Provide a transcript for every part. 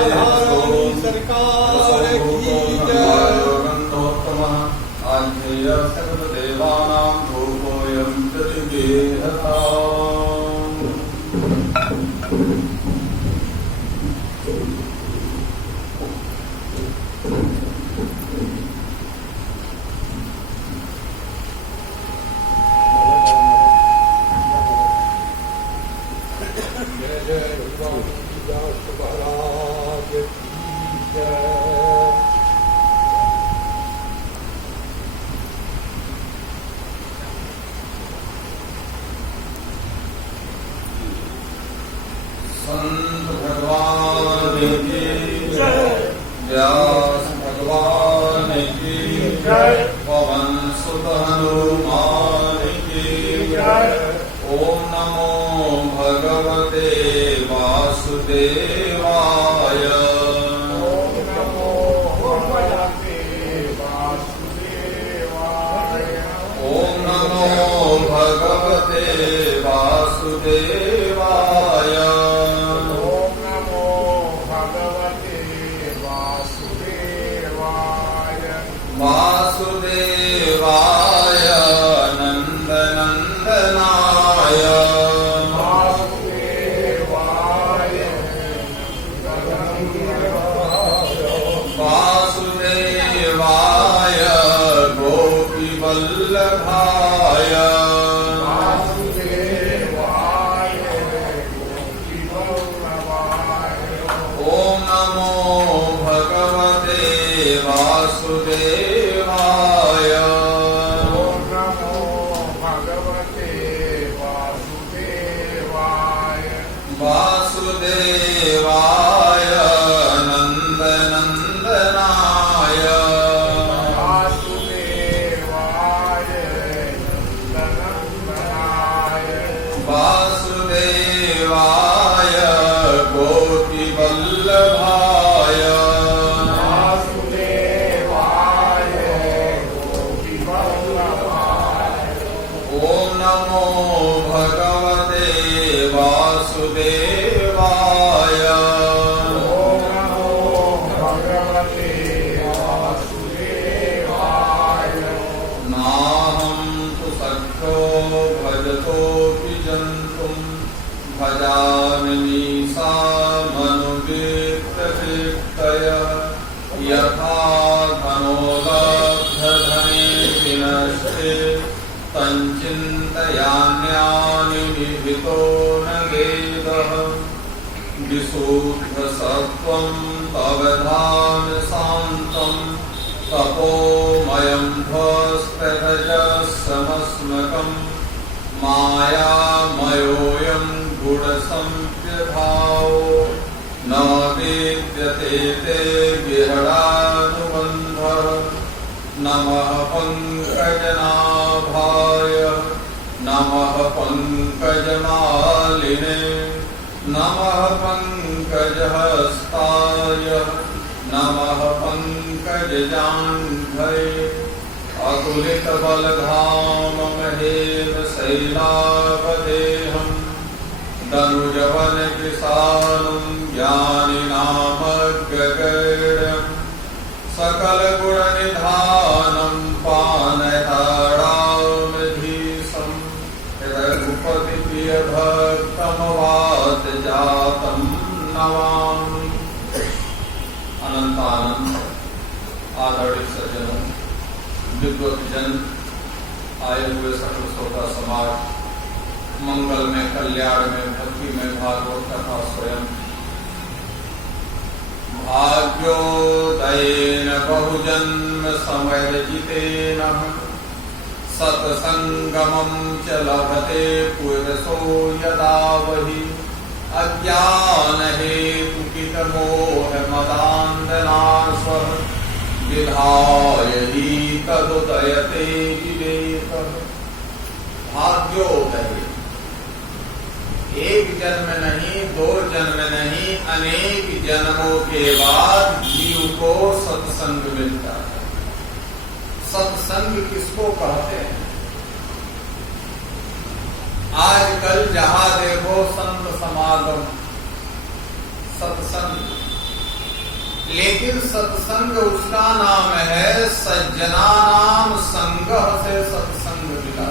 राधारानी सरकार की जय। आज्ञेय सर्वदेवानां धूपोऽयं प्रतिगृह्यताम्। जय जय भगवान दास महाराज की जय। संत भगवान की जय। व्यास भगवान की जय। पवन सुत हनुमान की जय। ओम नमो भगवते वासुदेवाय। ओम नमो भगवते वासुदेवाय। ओम नमो भगवते वासुदेवाय। ओम नमो भगवते वासुदेवाय। वासुदेवाय नंदनंदनाय। वासुदेवाय वासुदेवाय गोपीवल्लभाय। वासुदेवाय गोपीवल्लभाय। ओम नमो भगवते वासुदेवाय। ओम नमो भगवते वासुदेवाय। वासुदेवाय नंदनंदनाय। वासुदेवाय नंदनंदनाय। वासुदेवाय गोपीवल्लभाय। वासुदेवाय गोपीवल्लभाय। ओम नमो भगवते वासुदेवाय। ओम नमो भगवते वासुदेवाय। नाहं तु सख्यो भजतोऽपि जन्तुं भजामि निशामनुवित्तवित्तय। यथा धनोलब्धधने विनश्ये तञ्चिन्तयान्यानि निहितो न वेदः। विशुद्धसत्त्वं तवधाम शान्तं तपोमयं ध्वस्तरजस्समस्मकं। मायामयोऽयं गुणसंप्रभावो न विद्यते ते विहरानुबन्धः। नमः पङ्कजनाभाय नमः पङ्कजमालिने नमः पङ्कजहस्ताय नमः पङ्कजजाङ्घ्रये। अतुलितबलधाममहेव शैलावदेहं दनुजवनकृशानं ज्ञानिनामग्रगण्यं। सकलगुणनिधानं पानताडामधीशं। रघुपतिप्रियभक्तमवातजातं नमामि। अनंतानंद आदरणीय सज्जनों, विद्वद्जन, आए हुए सकल श्रोता समाज, मंगल में, कल्याण में, भक्ति में, भागवत कथा स्वयं। भाग्योदयेन बहुजन्म समर्जितेन सत्संगमं च लभते पुरुषो यदा वहि। अज्ञानहेतुकितमोहमदान्धनाशः विधाय हि तदुदयते विवेकः। भाग्योदय, एक जन्म नहीं, दो जन्म नहीं, अनेक जन्मों के बाद जीव को सत्संग मिलता है। सत्संग किसको कहते हैं? आजकल जहां देखो संत समागम, सत्संग, लेकिन सत्संग उसका नाम है सज्जनानाम संग से सत्संग मिला।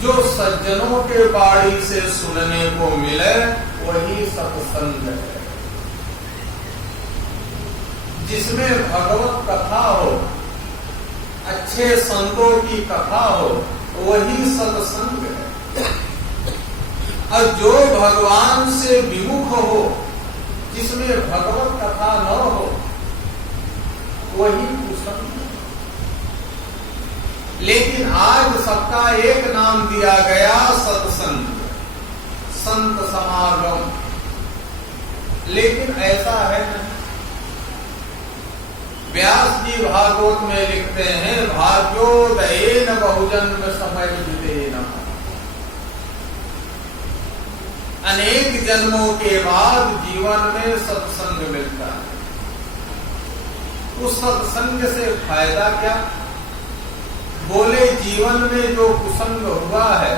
जो सज्जनों के बाणी से सुनने को मिले वही सत्संग है। जिसमें भगवत कथा हो, अच्छे संतों की कथा हो, वही सत्संग है। और जो भगवान से विमुख हो, जिसमें भगवत कथा न हो, वही कुसंग है। लेकिन आज सबका एक नाम दिया गया, सत्संग, संत समागम। लेकिन ऐसा है नहीं। व्यास जी भागवत में लिखते हैं, भाग्योदयेन बहुजन्म समय जितेन। अनेक जन्मों के बाद जीवन में सत्संग मिलता है। उस सत्संग से फायदा क्या? बोले जीवन में जो कुसंग हुआ है,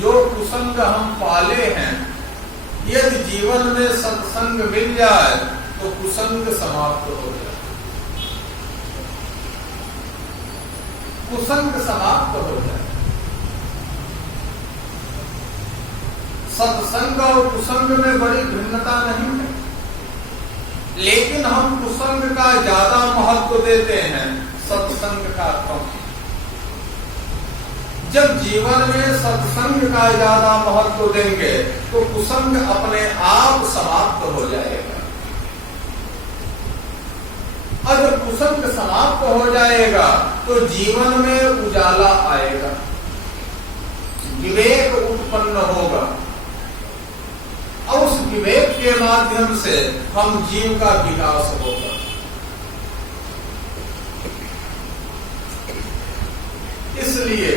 जो कुसंग हम पाले हैं, यदि जीवन में सत्संग मिल जाए तो कुसंग समाप्त हो जाए। कुसंग समाप्त हो जाए। सत्संग और कुसंग में बड़ी भिन्नता नहीं है, लेकिन हम कुसंग का ज्यादा महत्व देते हैं, सत्संग का कम। जब जीवन में सत्संग का ज्यादा महत्व देंगे तो कुसंग अपने आप समाप्त हो जाएगा। और जब कुसंग समाप्त हो जाएगा तो जीवन में उजाला आएगा, विवेक उत्पन्न होगा, और उस विवेक के माध्यम से हम जीव का विकास होगा। इसलिए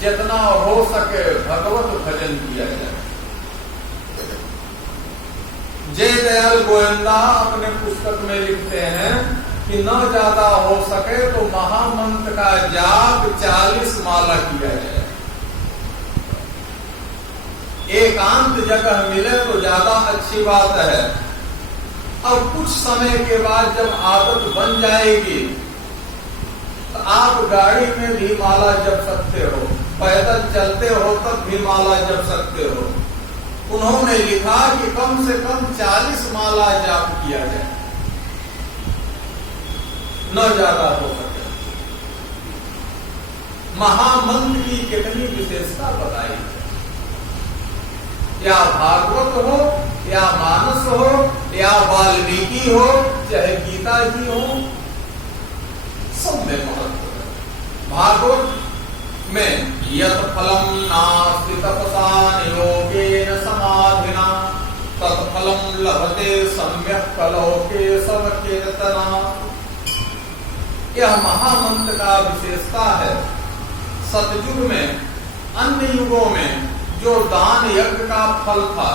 जितना हो सके भगवत भजन किया जाए। जय दयाल गोविंदा अपने पुस्तक में लिखते हैं कि न ज्यादा हो सके तो महामंत्र का जाप 40 माला किया जाए। एकांत जगह मिले तो ज्यादा अच्छी बात है। अब कुछ समय के बाद जब आदत बन जाएगी तो आप गाड़ी में भी माला जप सकते हो, पैदल चलते हो तब भी माला जप सकते हो। उन्होंने लिखा कि कम से कम 40 माला जाप किया जाए, न ज्यादा हो सके। महामंत्र की कितनी विशेषता बताई है। या भागवत हो, या मानस हो, या वाल्मीकि हो, चाहे गीता जी हो, सब में महत्व है। भागवत में यत् फलम नास्ति तपसा योगेन समाधिना तत्फलम लभते सम्यक् कलौके सब कीर्तना। यह महामंत्र का विशेषता है। सतयुग में, अन्य युगों में जो दान यज्ञ का फल था,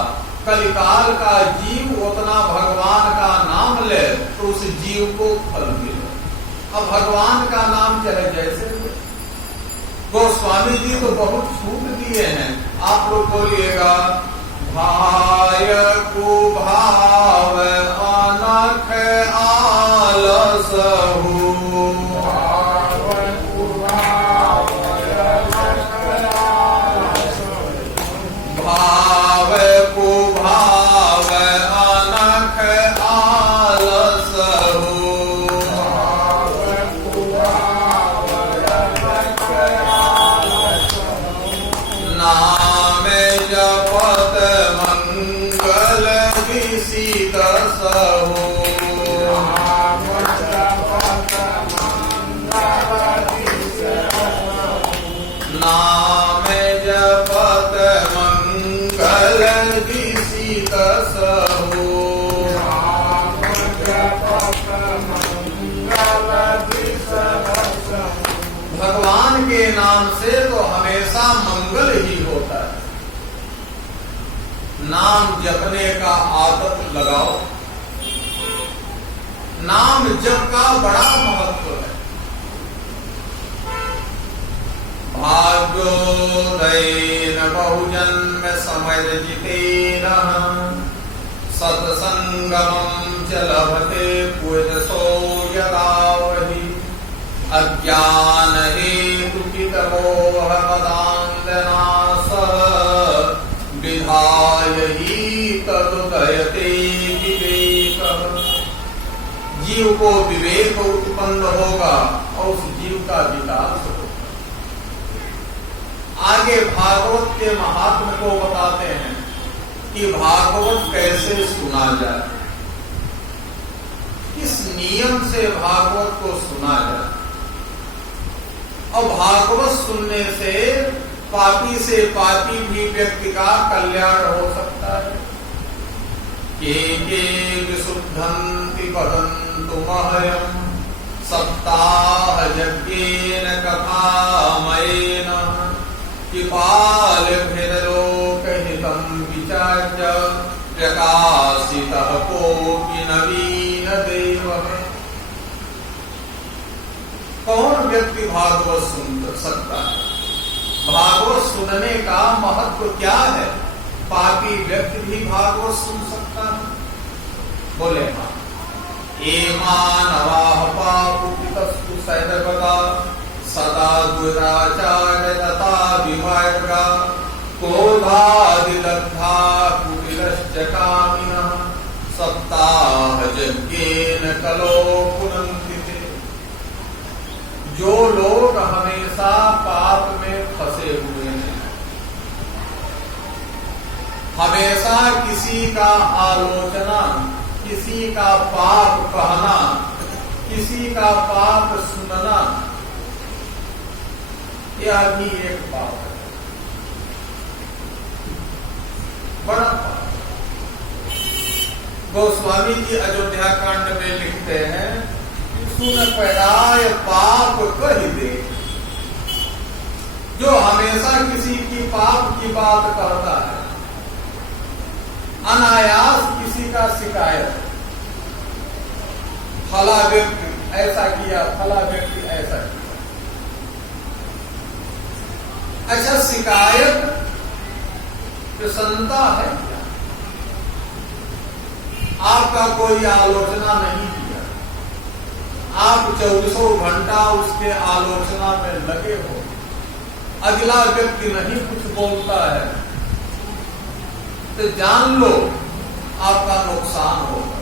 कलिकाल का जीव उतना भगवान का नाम ले तो उस जीव को फल मिले। अब भगवान का नाम चाहे जैसे हो। गोस्वामी जी तो बहुत छूट दिए हैं। आप लोग बोलिएगा, भाय को भाव अनख आलस हो, भाव को भाव अनख आलस हो, नाम जपत मंगल विसिदस हो, नाम जपत मंगल विसिदस हो। भगवान के नाम से तो हमेशा मंगल ही होता है। नाम जपने का आदत लगाओ। नाम जप का बड़ा महत्व है। भाग्योदयेन बहुजन्म समय जितेन सत्संगमं च लभते पूजसो यदा वही अज्ञान हेतु मोह मदांधनासः विधाय ही तदुदयते विवेकः। जीव को विवेक उत्पन्न होगा और उस जीव का विकास होगा। आगे भागवत के महात्म को बताते हैं कि भागवत कैसे सुना जाए, किस नियम से भागवत को सुना जाए। और भागवत सुनने से पापी भी व्यक्ति का कल्याण हो सकता है। के विशुद्धन्ति वदन्तु मह्यम् सप्ताह यज्ञेन कथामयेन कृपालभिर्लोकहितं विचार्य प्रकाशितः कोऽपि नवीन देवः। कौन व्यक्ति भागवत सुन सकता है? भागवत सुनने का महत्व क्या है? पापी व्यक्ति भी भागवत सुन सकता है? बोले हाँ। एमानवाः पापुपितस्तु सर्वदा सदा दुराचार तथा विमार्गा क्रोधादिदग्धा कुटिलश्च कामिनः सप्ताह यज्ञेन कलो पुनन्ति ते। जो लोग हमेशा पाप में फंसे हुए हैं, हमेशा किसी का आलोचना, किसी का पाप कहना, किसी का पाप सुनना, यह भी एक पाप है, बड़ा पाप। गोस्वामी जी अयोध्या कांड में लिखते हैं, सुन पैदाय पाप कह दे। जो हमेशा किसी की पाप की बात कहता है, अनायास किसी का शिकायत, फला व्यक्ति ऐसा किया, फला व्यक्ति ऐसा किया। अच्छा, शिकायत प्रसन्नता है क्या? आपका कोई आलोचना नहीं किया, आप 24 घंटा उसके आलोचना में लगे हो, अगला व्यक्ति नहीं कुछ बोलता है, तो जान लो आपका नुकसान होगा।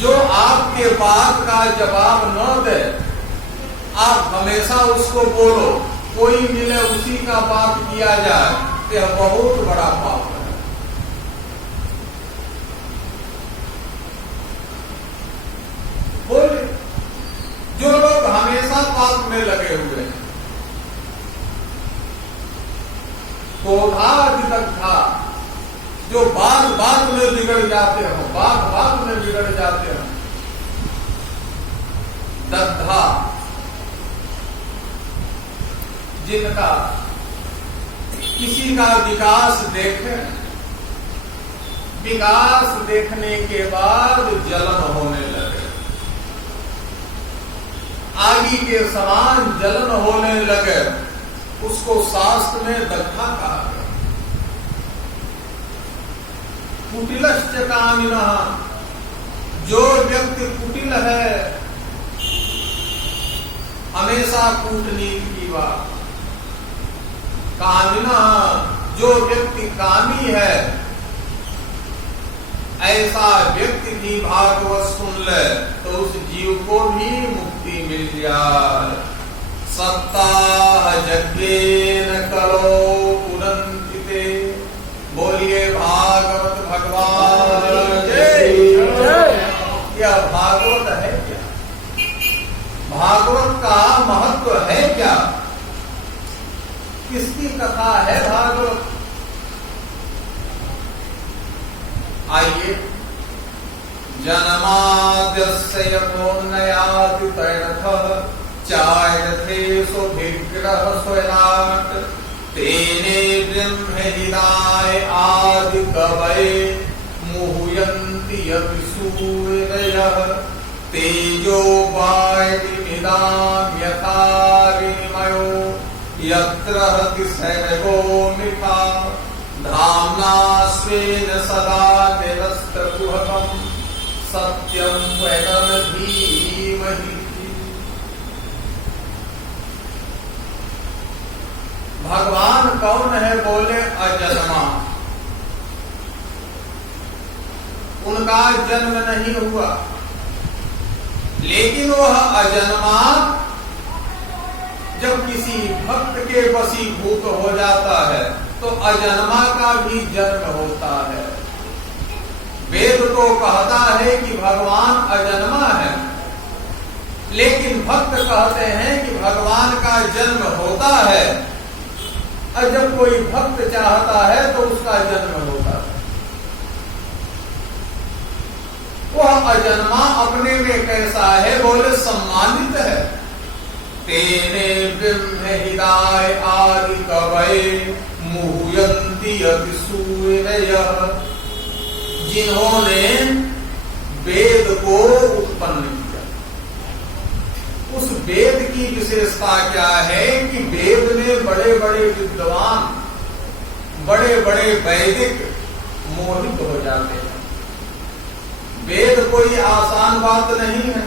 जो आपके बात का जवाब न दे, आप हमेशा उसको बोलो, कोई मिले उसी का बात किया जाए, यह बहुत बड़ा पाप है। बोले, जो लोग हमेशा पाप में लगे हुए हैं, क्रोधादिदग्धा, जो बात बात में बिगड़ जाते हो, बात बात में बिगड़ जाते हो, दग्धा, जिनका किसी का विकास देखे, विकास देखने के बाद जलन होने लगे, आगी के समान जलन होने लगे, उसको शास्त्र में दग्धा कहा गया। कुटिलश्च कामिनः, जो व्यक्ति कुटिल है, हमेशा कूटनीति की बात, कामिनः, जो व्यक्ति कामी है, ऐसा व्यक्ति भी भागवत सुन ले तो उस जीव को भी मुक्ति मिल जाए। सप्ताह यज्ञेन कलो पुनन्ति ते। बोलिए भागवत भगवान जय। यह भागवत है क्या? भागवत का महत्व है क्या? किसकी कथा है भागवत? आइए, जन्माद्यस्य यतोऽन्वयादितरतः चायथेषु विग्रह स्वयनाट तेने ब्रह्महृदाय आदि कवये मुह्यन्ति यत्सूरयः तेजो वायुमिदां यथा विनिमयो यत्र सर्गो मिथा धाम्ना स्वेन सदा निरस्त तकुहकम सत्यम वैतन धीमहि। भगवान कौन है? बोले अजन्मा। उनका जन्म नहीं हुआ, लेकिन वह अजन्मा जब किसी भक्त के वशीभूत हो जाता है तो अजन्मा का भी जन्म होता है। वेद तो कहता है कि भगवान अजन्मा है, लेकिन भक्त कहते हैं कि भगवान का जन्म होता है, और जब कोई भक्त चाहता है तो उसका जन्म होता है। वह अजन्मा अपने में कैसा है? बोले सम्मानित है। तेने ब्रह्म हृदय आदि कवये मुह्यन्ति अति सूरयः। जिन्होंने वेद को उत्पन्न किया, उस वेद की विशेषता क्या है कि वेद में बड़े बड़े विद्वान, बड़े बड़े वैदिक मोहित हो जाते हैं। वेद कोई आसान बात नहीं है।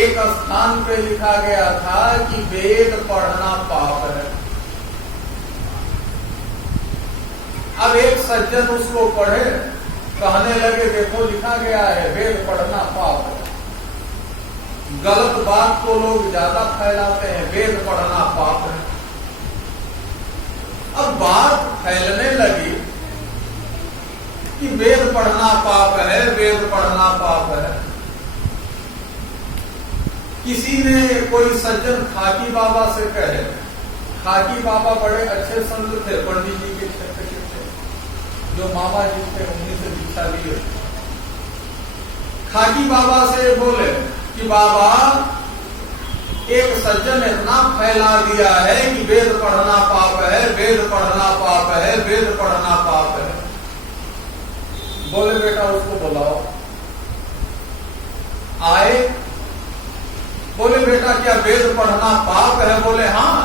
एक स्थान पे लिखा गया था कि वेद पढ़ना पाप है। अब एक सज्जन उसको पढ़े, कहने लगे देखो लिखा गया है वेद पढ़ना पाप है। गलत बात को लोग ज्यादा फैलाते हैं, वेद पढ़ना पाप है। अब बात फैलने लगी कि वेद पढ़ना पाप है, वेद पढ़ना पाप है। किसी ने, कोई सज्जन खाकी बाबा से कहे, खाकी बाबा बड़े अच्छे संत थे, पंडित जी के क्षेत्र के थे, जो मामा जी थे उन्हीं से दीक्षा लिए। खाकी बाबा से बोले कि बाबा एक सज्जन इतना फैला दिया है कि वेद पढ़ना पाप है, वेद पढ़ना पाप है, वेद पढ़ना पाप है। बोले बेटा उसको बुलाओ। आए, बोले बेटा क्या वेद पढ़ना पाप है? बोले हाँ,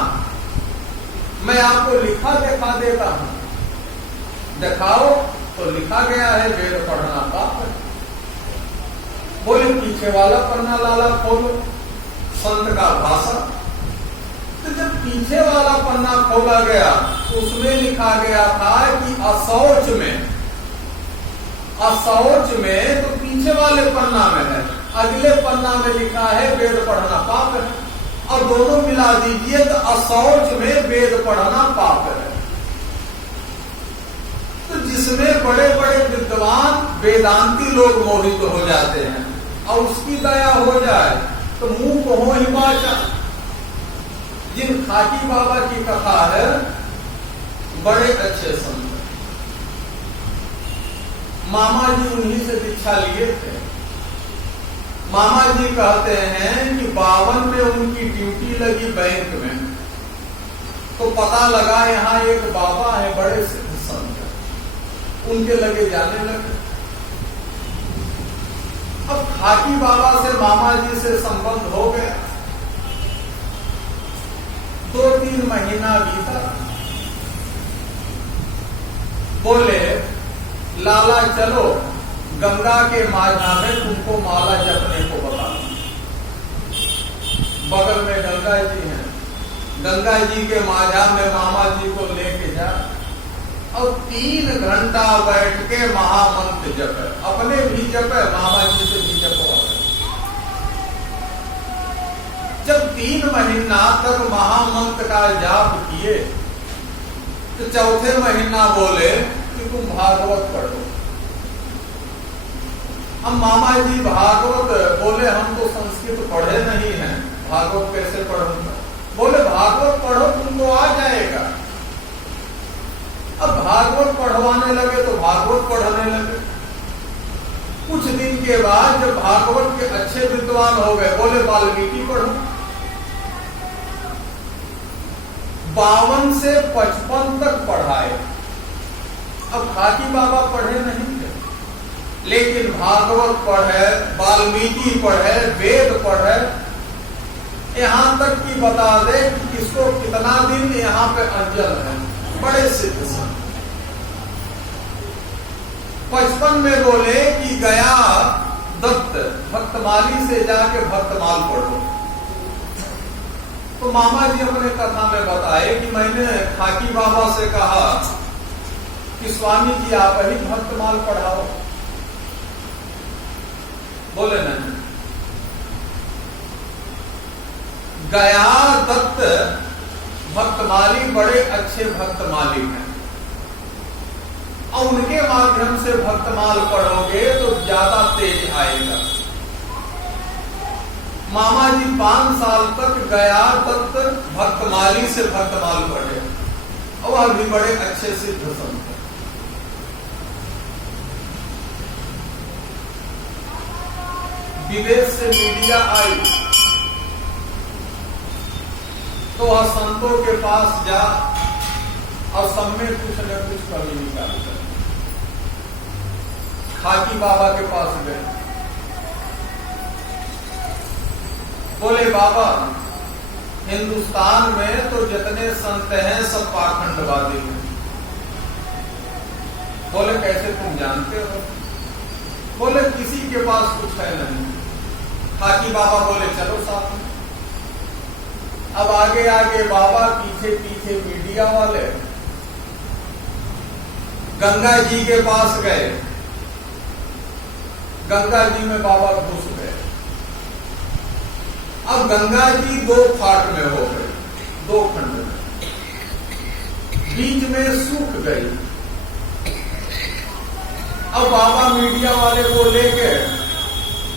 मैं आपको लिखा दिखा देता हूं। दिखाओ। तो लिखा गया है वेद पढ़ना पाप है। बोले पीछे वाला पन्ना लाला खोलो, संत का भाषण। तो जब पीछे वाला पन्ना खोला गया तो उसमें लिखा गया था कि असौच में, असौच में तो पीछे वाले पन्ना में है, अगले पन्ना में लिखा है वेद पढ़ना पाप है। अब दोनों मिला दीजिए तो असौच में वेद पढ़ना पाप है। तो जिसमें बड़े बड़े विद्वान वेदांती लोग मोहित हो जाते हैं और उसकी दया हो जाए तो मुंह को हो हिमाचल। जिन खाकी बाबा की कथा है, बड़े अच्छे संत, मामा जी उन्हीं से दीक्षा लिए थे। मामा जी कहते हैं कि 52 में उनकी ड्यूटी लगी बैंक में, तो पता लगा यहाँ एक बाबा है बड़े सिद्ध संत, उनके लगे जाने लगे। अब खाकी बाबा से मामा जी से संबंध हो गया। 2-3 महीना बीता। बोले लाला चलो गंगा के माझा में तुमको माला जपने को बता। बगल में गंगा जी हैं, गंगा जी के माझा में मामा जी को लेके जा और 3 घंटा बैठ के महामंत्र जपे, अपने भी जपे, मामा जी से भी जपवा। जब 3 महीना तक महामंत्र का जाप किए तो चौथे महीना बोले कि तुम भागवत पढ़ो। हम मामा जी भागवत, बोले हम तो संस्कृत पढ़े नहीं हैं, भागवत कैसे पढ़ूंगा? बोले भागवत पढ़ो तुमको आ जाएगा। अब भागवत पढ़वाने लगे तो भागवत पढ़ने लगे। कुछ दिन के बाद जब भागवत के अच्छे विद्वान हो गए, बोले वाल्मीकि पढ़ो। 52 से 55 तक पढ़ाए। अब खाकी बाबा पढ़े नहीं थे, लेकिन भागवत पढ़े, वाल्मीकि पढ़े, वेद पढ़े, यहां तक कि बता दे कि किसको कितना दिन यहाँ पे अंजल है। बड़े सिद्ध संत। 55 में बोले कि गया दत्त भक्तमाली से जाके भक्तमाल पढ़ो। तो मामा जी अपने कथा में बताए कि मैंने खाकी बाबा से कहा कि स्वामी जी आप ही भक्तमाल पढ़ाओ। बोले नहीं। गया दत्त भक्तमाली बड़े अच्छे भक्तमाली हैं और उनके माध्यम से भक्तमाल पढ़ोगे तो ज्यादा तेज आएगा। मामा जी 5 साल तक गया दत्त भक्तमाली से भक्तमाल पढ़े और वह भी बड़े अच्छे सिद्ध संत हैं। विदेश से मीडिया आई तो वह संतों के पास जा और सब में कुछ न कुछ कमी निकाल कर खाकी बाबा के पास गए। बोले बाबा हिंदुस्तान में तो जितने संत हैं सब पाखंडवादी हैं। बोले कैसे तुम जानते हो? बोले किसी के पास कुछ है नहीं। खाकी बाबा बोले चलो साथ में। अब आगे आगे बाबा पीछे पीछे मीडिया वाले गंगा जी के पास गए। गंगा जी में बाबा घुस गए। अब गंगा जी 2 फाट में हो गई, 2 खंड में, बीच में सूख गई। अब बाबा मीडिया वाले को लेके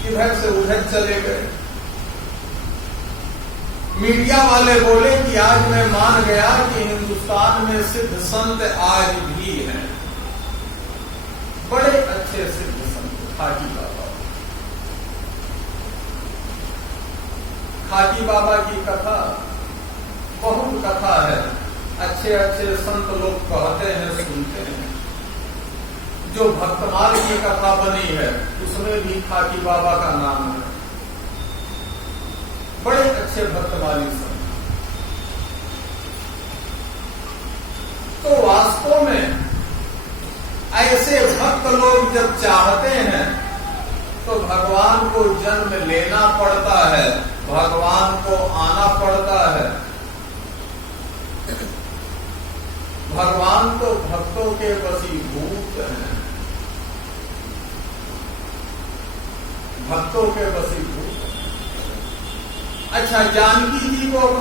इधर से उधर चले गए। मीडिया वाले बोले कि आज मैं मान गया कि हिंदुस्तान में सिद्ध संत आज भी हैं, बड़े अच्छे सिद्ध संत खाकी बाबा। खाकी बाबा की कथा बहुत कथा है, अच्छे अच्छे संत लोग कहते हैं, सुनते हैं। जो भक्तमाल की कथा बनी है उसमें भी खाकी बाबा का नाम है, बड़े अच्छे भक्तमाली संत। तो वास्तव में ऐसे भक्त लोग जब चाहते हैं तो भगवान को जन्म लेना पड़ता है, भगवान को आना पड़ता है। भगवान तो भक्तों के वशीभूत हैं, भक्तों के वशीभूत। अच्छा, जानकी जी को